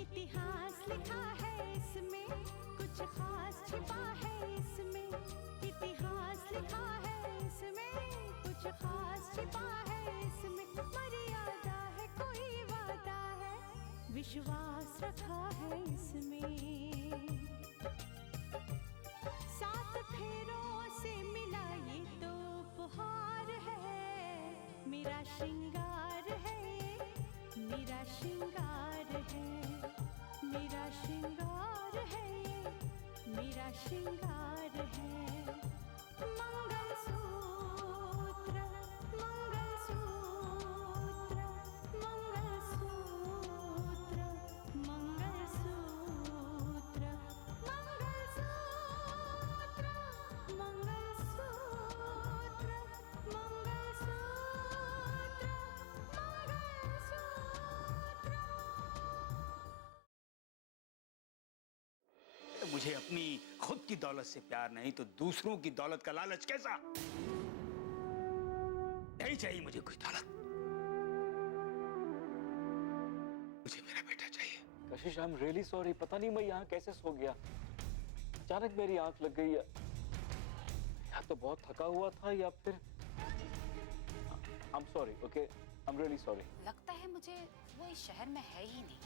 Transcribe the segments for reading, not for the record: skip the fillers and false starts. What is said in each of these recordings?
इतिहास लिखा है इसमें, कुछ खास छिपा है इसमें। इतिहास लिखा है इसमें, कुछ खास छिपा है इसमें। मर्यादा है, कोई वादा है, विश्वास रखा है इसमें। सात फेरों से मिला ये तो उपहार है, मेरा श्रृंगार है, मेरा श्रृंगार है, मेरा श्रृंगार है, मेरा श्रृंगार है। मंगलसूत्र, मंगलसूत्र, मंगलसूत्र, मंगलसूत्र, मंगलसूत्र, मंगलसूत्र, मंगलसूत्र। मुझे अपनी खुद की दौलत से प्यार नहीं तो दूसरों की दौलत का लालच कैसा? नहीं चाहिए मुझे कोई दौलत, मुझे मेरा बेटा चाहिए। कशिश, आई एम रियली सॉरी। पता नहीं मैं यहाँ कैसे सो गया, अचानक मेरी आंख लग गई। या तो बहुत थका हुआ था या फिर आई am sorry. Okay, I am really sorry. लगता है मुझे वो इस शहर में है ही नहीं।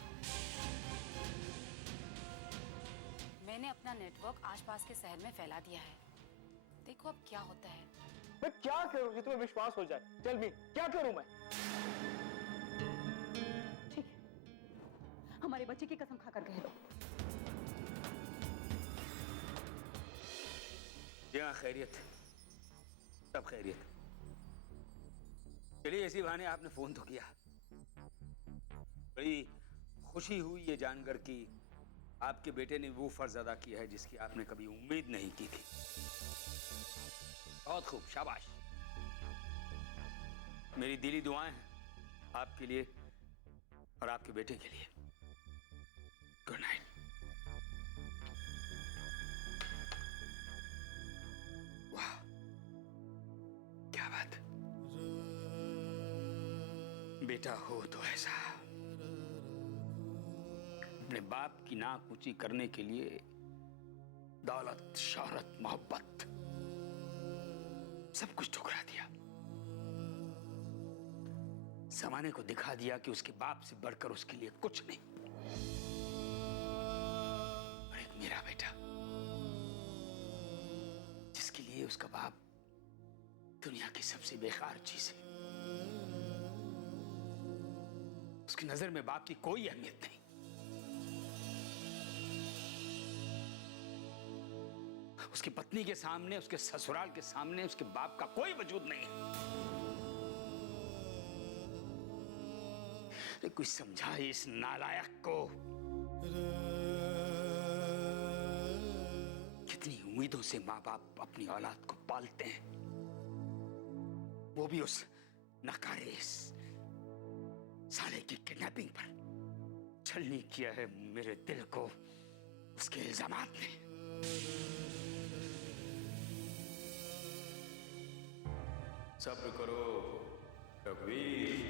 मैंने अपना नेटवर्क आसपास के शहर में फैला दिया है। देखो अब क्या होता है। मैं क्या करूं जो तुम्हें विश्वास हो जाए? टेल मी, क्या करूं मैं? ठीक है, हमारे बच्चे की कसम खाकर कह दो। जी हाँ, खैरियत, सब खैरियत। चलिए, इसी बहाने आपने फोन तो किया। बड़ी खुशी हुई ये जानकर कि आपके बेटे ने वो फर्ज अदा किया है जिसकी आपने कभी उम्मीद नहीं की थी। बहुत खूब, शाबाश। मेरी दिली दुआएं हैं आपके लिए और आपके बेटे के लिए। Good night. वाह, क्या बात। बेटा हो तो ऐसा, अपने बाप की नाक ऊंची करने के लिए दौलत, शोहरत, मोहब्बत सब कुछ ठुकरा दिया। जमाने को दिखा दिया कि उसके बाप से बढ़कर उसके लिए कुछ नहीं। और एक मेरा बेटा जिसके लिए उसका बाप दुनिया की सबसे बेकार चीज है। उसकी नजर में बाप की कोई अहमियत नहीं। उसकी पत्नी के सामने, उसके ससुराल के सामने उसके बाप का कोई वजूद नहीं है। कोई समझाए इस नालायक को। कितनी उम्मीदों से माँ बाप अपनी औलाद को पालते हैं, वो भी उस नकारे साले की किडनैपिंग पर। छलनी किया है मेरे दिल को उसके इल्जामात ने। सब्र करो रघुवीर।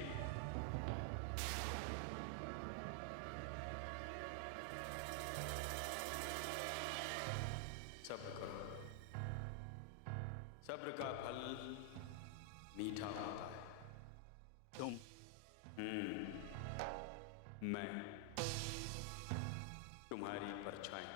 सब्र करो, सब्र का फल मीठा होता है। तुम? मैं तुम्हारी परछाई।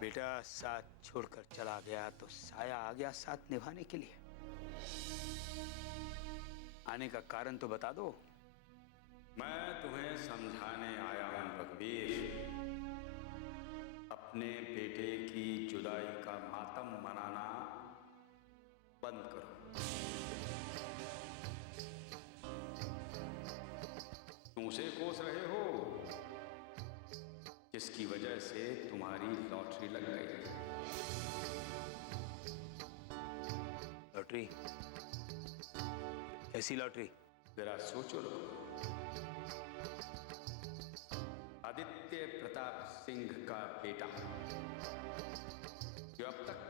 बेटा साथ छोड़कर चला गया तो साया आ गया साथ निभाने के लिए। आने का कारण तो बता दो। मैं तुम्हें समझाने आया हूं रघुवीर। अपने बेटे की जुदाई का मातम मनाना बंद करो। तुम उसे कोस रहे हो जिसकी वजह से तुम्हारी लॉटरी लग गई। लॉटरी? कैसी लॉटरी? जरा सोचो लोग। आदित्य प्रताप सिंह का बेटा जो अब तक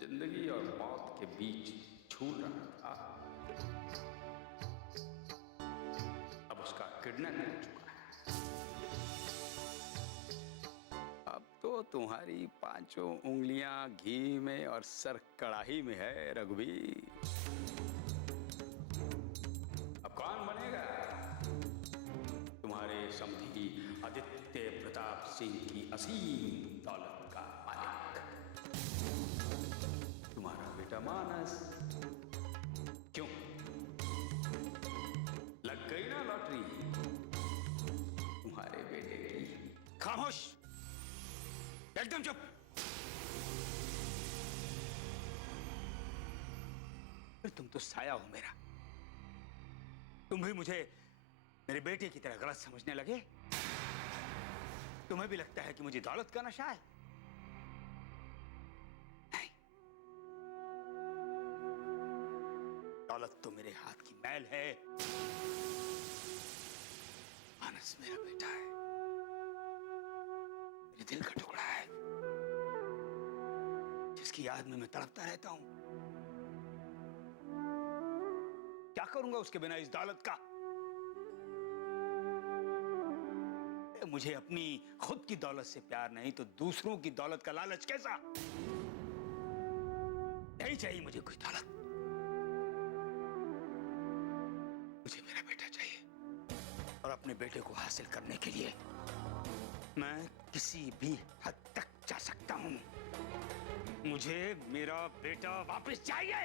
जिंदगी और मौत के बीच छूट रहा था, अब उसका किडनैप हो चुका है। अब तो तुम्हारी पांचों उंगलियां घी में और सर कड़ाही में है रघुवीर। अब कौन बनेगा तुम्हारे समधी आदित्य प्रताप सिंह की असीम दौलत का मालिक? तुम्हारा बेटा मानस। क्यों, लग गई ना लॉटरी तुम्हारे बेटे की? खामोश, एकदम चुप। तुम तो साया हो मेरा। तुम भी मुझे मेरे बेटे की तरह गलत समझने लगे। तुम्हें भी लगता है कि मुझे दौलत का नशा है? नहीं, दौलत तो मेरे हाथ की मैल है। मानस मेरा बेटा है, मेरे दिल का टुकड़ा है, जिसकी याद में मैं तड़पता रहता हूं। क्या करूंगा उसके बिना इस दौलत का? मुझे अपनी खुद की दौलत से प्यार नहीं तो दूसरों की दौलत का लालच कैसा? नहीं चाहिए मुझे कोई दौलत। मुझे मेरा बेटा चाहिए, और अपने बेटे को हासिल करने के लिए मैं किसी भी हद तक जा सकता हूं। मुझे मेरा बेटा वापस चाहिए।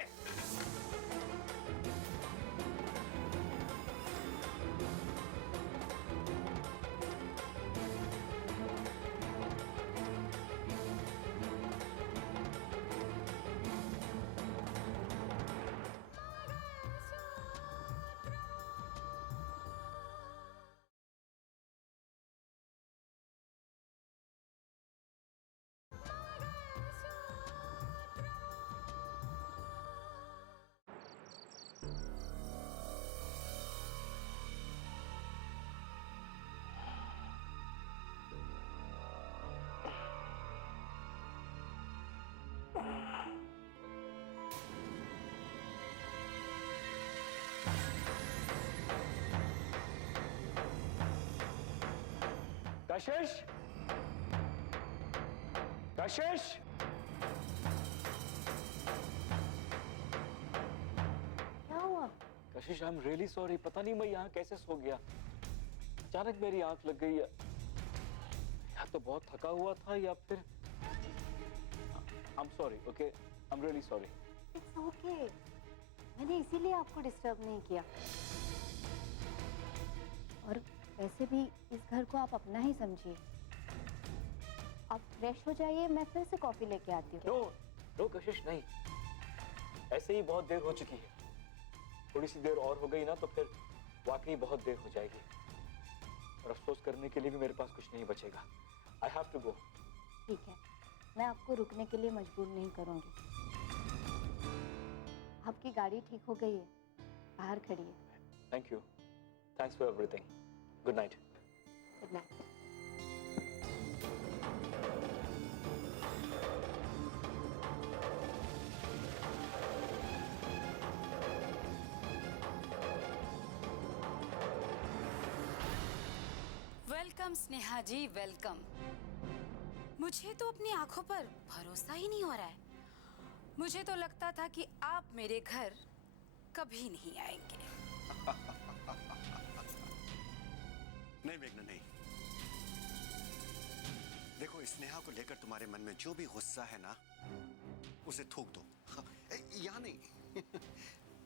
कशिश, कशिश, क्या हुआ? कशिश, आई एम रियली सॉरी। पता नहीं मैं यहाँ कैसे सो गया। अचानक मेरी आंख लग गई। या तो बहुत थका हुआ था या फिर आई am sorry. Okay, I am really sorry. It's okay, मैंने इसीलिए आपको डिस्टर्ब नहीं किया। और वैसे भी इस घर को आप अपना ही समझिए। आप फ्रेश हो जाइए, मैं फिर से कॉफी लेके आती हूँ। नो नो कशिश, नहीं, ऐसे ही बहुत देर हो चुकी है। थोड़ी सी देर और हो गई ना तो फिर वाकई बहुत देर हो जाएगी, और अफसोस करने के लिए भी मेरे पास कुछ नहीं बचेगा। I have to go. ठीक है, मैं आपको रुकने के लिए मजबूर नहीं करूँगी। आपकी गाड़ी ठीक हो गई है, बाहर खड़ी है। Thank you, thanks for everything. Good night. Good night. Welcome Sneha ji, welcome. मुझे तो अपनी आंखों पर भरोसा ही नहीं हो रहा है। मुझे तो लगता था कि आप मेरे घर कभी नहीं आएंगे। नहीं मेघना, नहीं। देखो, स्नेहा को लेकर तुम्हारे मन में जो भी गुस्सा है ना, उसे थूक दो। यहाँ नहीं।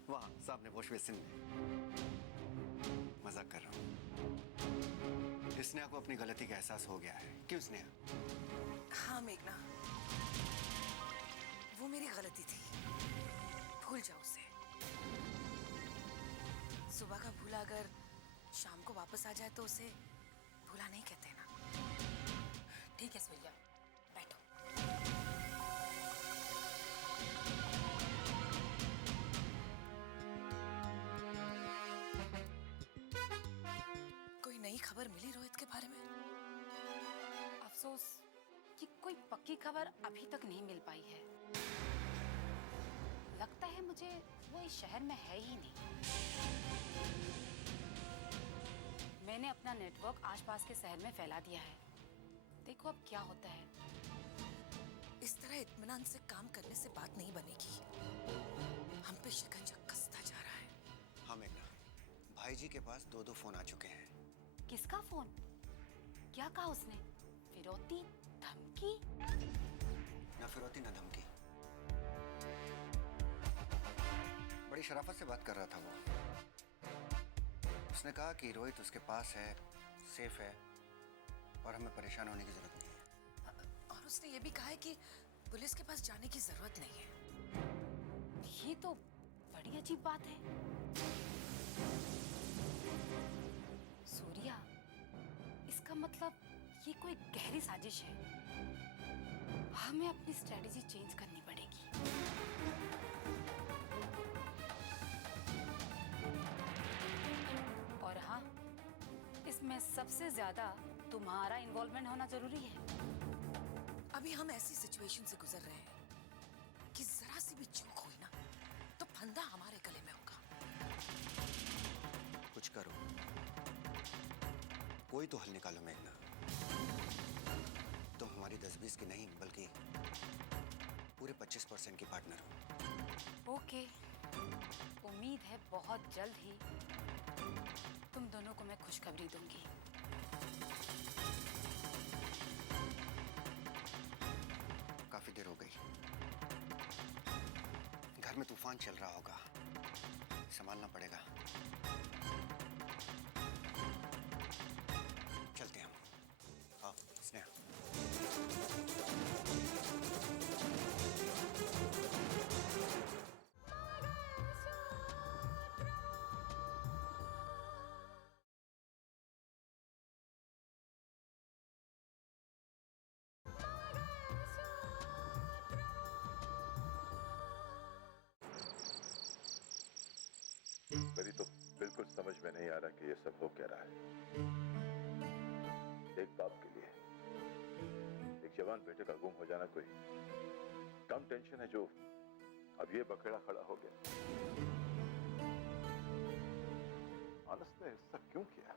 वहां सामने वॉश बेसिन में। मजाक कर रहा हूं। स्नेहा को अपनी गलती का एहसास हो गया है। क्यों स्नेहा? हाँ मेघना, वो मेरी गलती थी। भूल जाओ उसे। सुबह का भूला अगर शाम को वापस आ जाए तो उसे भूला नहीं कहते ना। ठीक है सुइया, बैठो। कोई नई खबर मिली रोहित के बारे में? अफसोस कि कोई पक्की खबर अभी तक नहीं मिल पाई है। लगता है मुझे वो इस शहर में है ही नहीं। मैंने अपना नेटवर्क आसपास के शहर में फैला दिया है। देखो अब क्या होता है। इस तरह इत्मीनान से काम करने से बात नहीं बनेगी। हम पे शिकंजा कसता जा रहा है। हाँ मेघना, भाई जी के पास 2 फोन आ चुके हैं। किसका फोन? क्या कहा उसने? फिरौती, धमकी? ना फिरौती ना धमकी। बड़ी शराफत से बात कर रहा था वो। उसने कहा कि रोहित उसके पास है, सेफ है और हमें परेशान होने की जरूरत नहीं है। और उसने ये भी कहा है कि पुलिस के पास जाने की जरूरत नहीं है। ये तो बड़ी अजीब बात है। सूर्या, इसका मतलब ये कोई गहरी साजिश है। हमें अपनी स्ट्रेटेजी चेंज करनी पड़ेगी। और हाँ, इसमें सबसे ज्यादा तुम्हारा इन्वॉल्वमेंट होना जरूरी है। अभी हम ऐसी सिचुएशन से गुजर रहे हैं कि जरा सी भी चूक हुई ना तो फंदा हमारे गले में होगा। कुछ करो, कोई तो हल निकालो मेघना। तुम हमारी 10-20 की नहीं बल्कि पूरे 25% की पार्टनर हो। ओके, उम्मीद है बहुत जल्द ही तुम दोनों को मैं खुशखबरी दूंगी। काफी देर हो गई। घर में तूफान चल रहा होगा, संभालना पड़ेगा। चलते हैं हम। हाँ स्नेहा। मेरी तो बिल्कुल समझ में नहीं आ रहा कि ये सब हो क्या रहा है। एक बाप के लिए एक जवान बेटे का गुम हो जाना कोई कम टेंशन है जो अब ये बखेड़ा खड़ा हो गया। मानस ने ऐसा क्यों किया?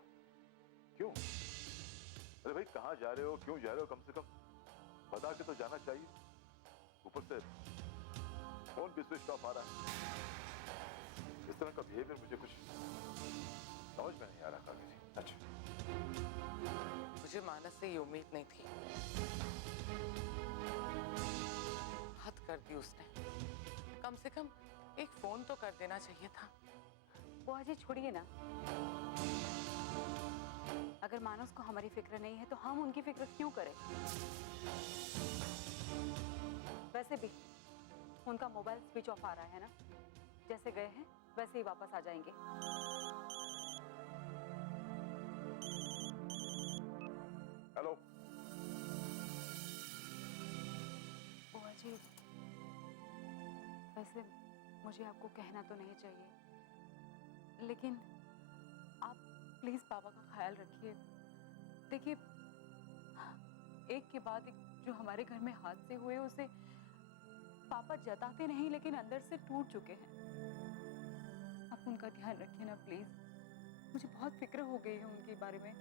क्यों? अरे भाई कहां जा रहे हो, क्यों जा रहे हो, कम से कम बता के तो जाना चाहिए। ऊपर से फोन भी स्विच ऑफ आ रहा है। इस तरह का बिहेवियर मुझे कुछ समझ में नहीं आ रहा काकी जी। अच्छा, मुझे मानस से ये उम्मीद नहीं थी। हद कर दी उसने। कम से कम एक फोन तो कर देना चाहिए था। बुआ जी छोड़िए ना। अगर मानस को हमारी फिक्र नहीं है तो हम उनकी फिक्र क्यों करें? वैसे भी उनका मोबाइल स्विच ऑफ आ रहा है ना। जैसे गए हैं वैसे ही वापस आ जाएंगे। हेलो। बुआ जी, वैसे मुझे आपको कहना तो नहीं चाहिए, लेकिन आप प्लीज पापा का ख्याल रखिए। देखिए, एक के बाद एक जो हमारे घर में हादसे हुए उसे पापा जताते नहीं लेकिन अंदर से टूट चुके हैं। आप उनका ध्यान रखिए ना प्लीज। मुझे बहुत फिक्र हो गई है उनके बारे में।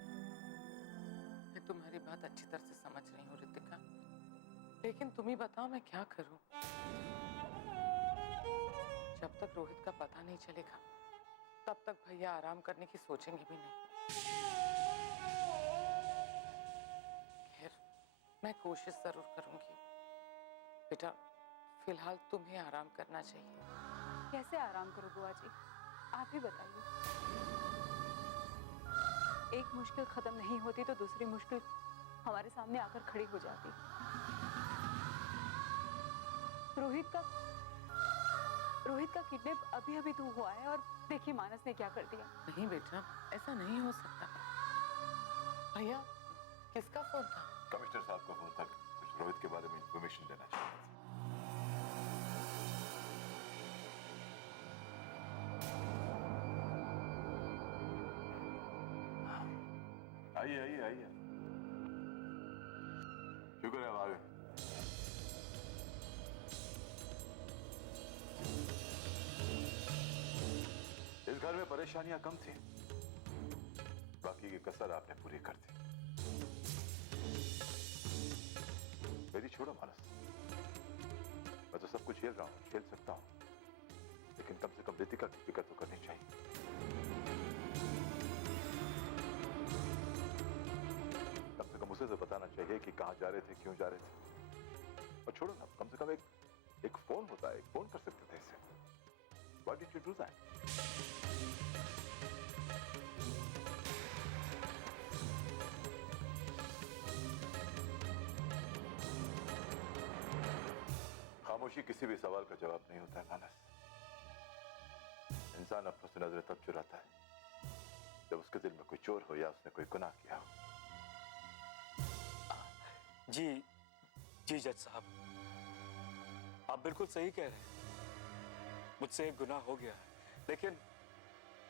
मैं तुम्हारी बात अच्छी तरह से समझ रही हूँ रितिका, लेकिन तुम ही बताओ मैं क्या करूँ। जब तक रोहित का पता नहीं चलेगा तब तक भैया आराम करने की सोचेंगे भी नहीं। खैर, मैं कोशिश जरूर करूंगी। बेटा, फिलहाल तुम्हें आराम करना चाहिए। कैसे आराम करूं बुआ जी, आप ही बताइए। एक मुश्किल खत्म नहीं होती तो दूसरी मुश्किल हमारे सामने आकर खड़ी हो जाती। रोहित का किडनैप अभी अभी तो हुआ है और देखिए मानस ने क्या कर दिया। नहीं बेटा, ऐसा नहीं हो सकता। भैया, किसका फोन था? कमिश्नर साहब का फोन था, कुछ रोहित के बारे में इंफॉर्मेशन देना चाहिए। आइए आइए आइए, शुक्र है आप आ गए। घर में परेशानियां कम थी, बाकी की कसर आपने पूरी कर दी। मेरी छोड़ो मानस, मैं तो सब कुछ झेल रहा हूं, झेल सकता हूं, लेकिन कम से कम रितिका की फिक्र तो करनी चाहिए। कम से कम उसे तो बताना चाहिए कि कहां जा रहे थे, क्यों जा रहे थे। और छोड़ो ना, कम से कम एक फोन होता है, एक फोन कर सकते थे इसे। Why did you do that? खामोशी किसी भी सवाल का जवाब नहीं होता है मानस। इंसान अपनों से नजरें तब चुराता है जब उसके दिल में कोई चोर हो या उसने कोई गुनाह किया हो। जी जी जज साहब, आप बिल्कुल सही कह रहे हैं। मुझसे एक गुनाह हो गया है, लेकिन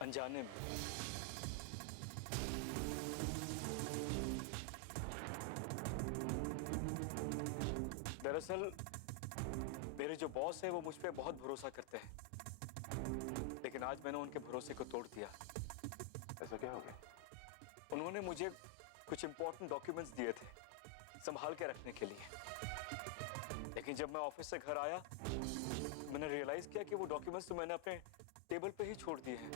अनजाने में। दरअसल मेरे जो बॉस है वो मुझ पे बहुत भरोसा करते हैं, लेकिन आज मैंने उनके भरोसे को तोड़ दिया। ऐसा क्या हो गया? उन्होंने मुझे कुछ इंपॉर्टेंट डॉक्यूमेंट्स दिए थे संभाल के रखने के लिए, लेकिन जब मैं ऑफिस से घर आया मैंने रियलाइज किया कि वो डॉक्यूमेंट्स तो मैंने अपने टेबल पे ही छोड़ दिए हैं।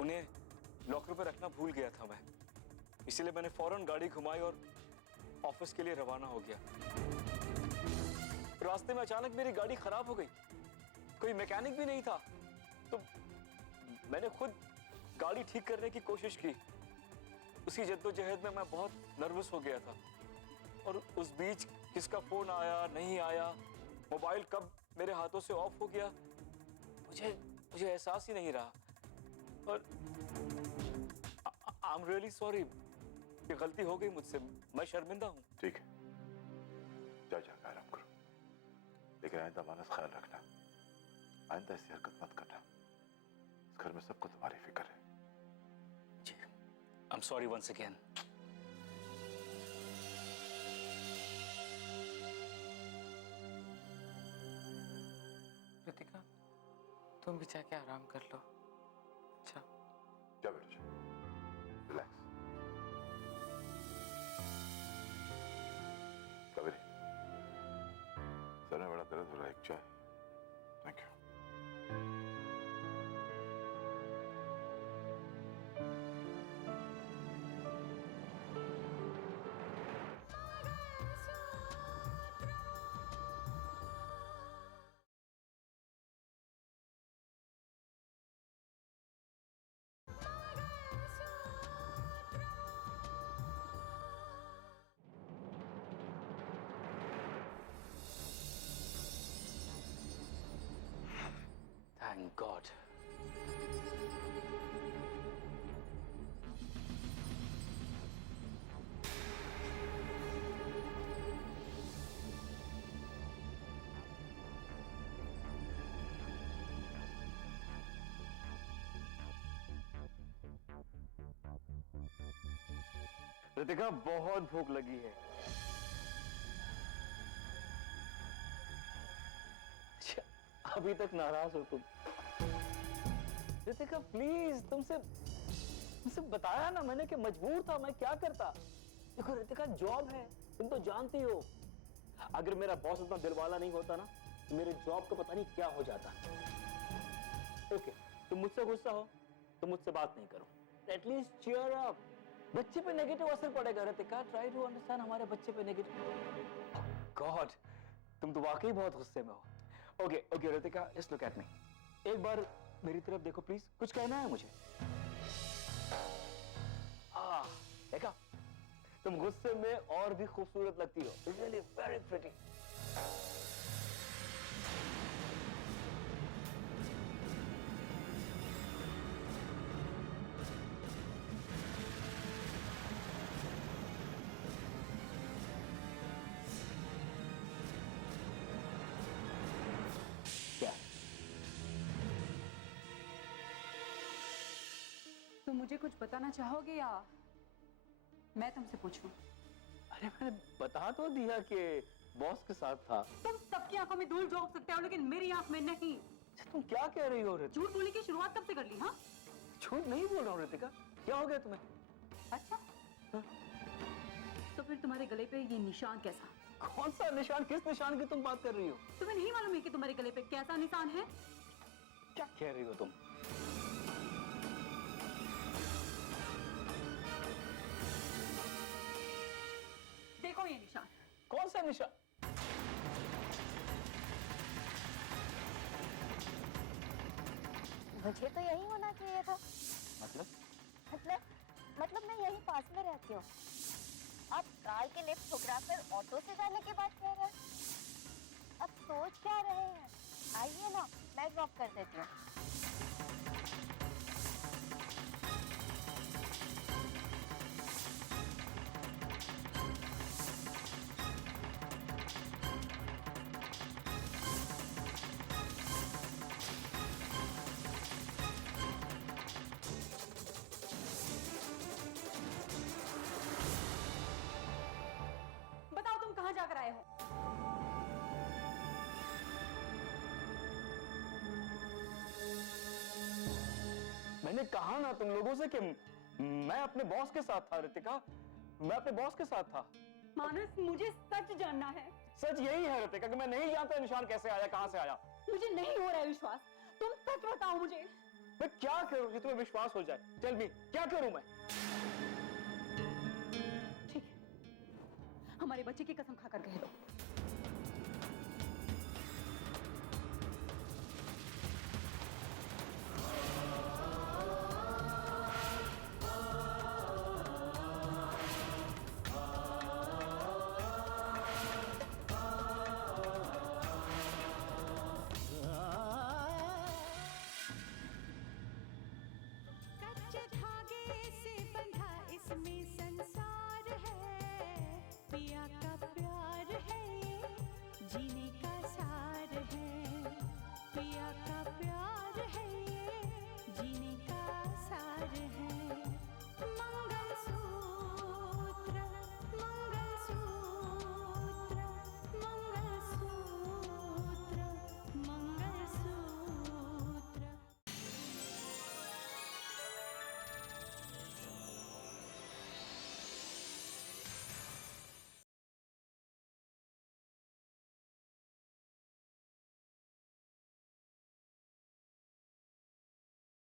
उन्हें लॉकर में रखना भूल गया था मैं, इसलिए मैंने फौरन गाड़ी घुमाई और ऑफिस के लिए रवाना हो गया। रास्ते में अचानक मेरी गाड़ी खराब हो गई, कोई मैकेनिक भी नहीं था, तो मैंने खुद गाड़ी ठीक करने की कोशिश की। उसी जद्दोजहद में मैं बहुत नर्वस हो गया था, और उस बीच किसका फोन आया नहीं आया, मोबाइल कब मेरे हाथों से ऑफ हो गया, मुझे एहसास ही नहीं रहा। और आई एम रियली सॉरी, ये गलती हो गई मुझसे, मैं शर्मिंदा हूँ। ठीक है, जाकर आराम करो, लेकिन आइंदा मानस ख्याल रखना, आइंदा ऐसी हरकत मत करना। इस घर में सबको तुम्हारी फिक्र है। जी, I am sorry once again. Ritika, तुम भी जाके आराम कर लो। अच्छा, जा बेटा, जा, रिलैक्स। कावेरी, सर में बड़ा दर्द हो रहा है, एक चाय। Thank you. Thank God. Ritika, बहुत भूख लगी है। अच्छा, अभी तक नाराज हो तुम। रितिका प्लीज, तुमसे बताया ना मैंने कि मजबूर था, मैं क्या करता। देखो रितिका, जॉब है, तुम तो जानती हो। अगर मेरा बॉस इतना दिलवाला नहीं होता ना तो मेरे जॉब का पता नहीं क्या हो जाता। ओके, तुम मुझसे गुस्सा हो तो मुझसे बात नहीं करो, एटलीस्ट चीयर अप। बच्चे पे नेगेटिव असर पड़ेगा रितिका, ट्राई टू अंडरस्टैंड हमारे बच्चे पे नेगेटिव। गॉड, तुम तो वाकई बहुत गुस्से में हो। Okay okay Ritika, just look at me, एक बार मेरी तरफ देखो प्लीज, कुछ कहना है मुझे। देखा, तुम गुस्से में और भी खूबसूरत लगती हो, रियली वेरी प्रिटी। क्या तुम मुझे कुछ बताना चाहोगे या मैं तुमसे पूछूं? अरे मैंने बता तो दिया कि बॉस के साथ था। तुम सबकी आंखों में धूल झोंक सकते हो लेकिन मेरी आंख में नहीं। तुम क्या कह रही हो रितिका? झूठ बोलने की शुरुआत कब से कर ली? हाँ, झूठ नहीं बोल रहा हूँ रितिका। क्या हो गया तुम्हें? अच्छा तो फिर तुम्हारे गले पे ये निशान कैसा? कौन सा निशान? किस निशान की तुम बात कर रही हो? तुम्हें नहीं मालूम है कि तुम्हारे गले पे कैसा निशान है? क्या कह रही हो तुम? देखो ये निशान। कौन सा निशान? मुझे तो यही होना चाहिए था। मतलब मतलब मैं यही पास में रहती हूँ। आप कार के लिफ्ट फोटोग्राफर ऑटो से जाने की बात कह रहे हैं। अब सोच क्या रहे हैं? आइए ना, मैं ड्रॉप कर देती हूँ। बताओ तुम कहाँ जाकर आए हो? मैंने कहा ना तुम लोगों से कि मैं अपने बॉस के साथ था रितिका। मैं अपने बॉस के साथ था। मानस, मुझे सच जानना है। सच यही है रितिका कि मैं नहीं जानता निशान कैसे आया, कहां से आया। मुझे नहीं हो रहा है विश्वास। तुम सच बताओ मुझे। मैं क्या करूं कि तुम्हें विश्वास हो जाए? टेल मी, क्या करूं मैं? ठीक है, हमारे बच्चे की कसम खाकर कह दो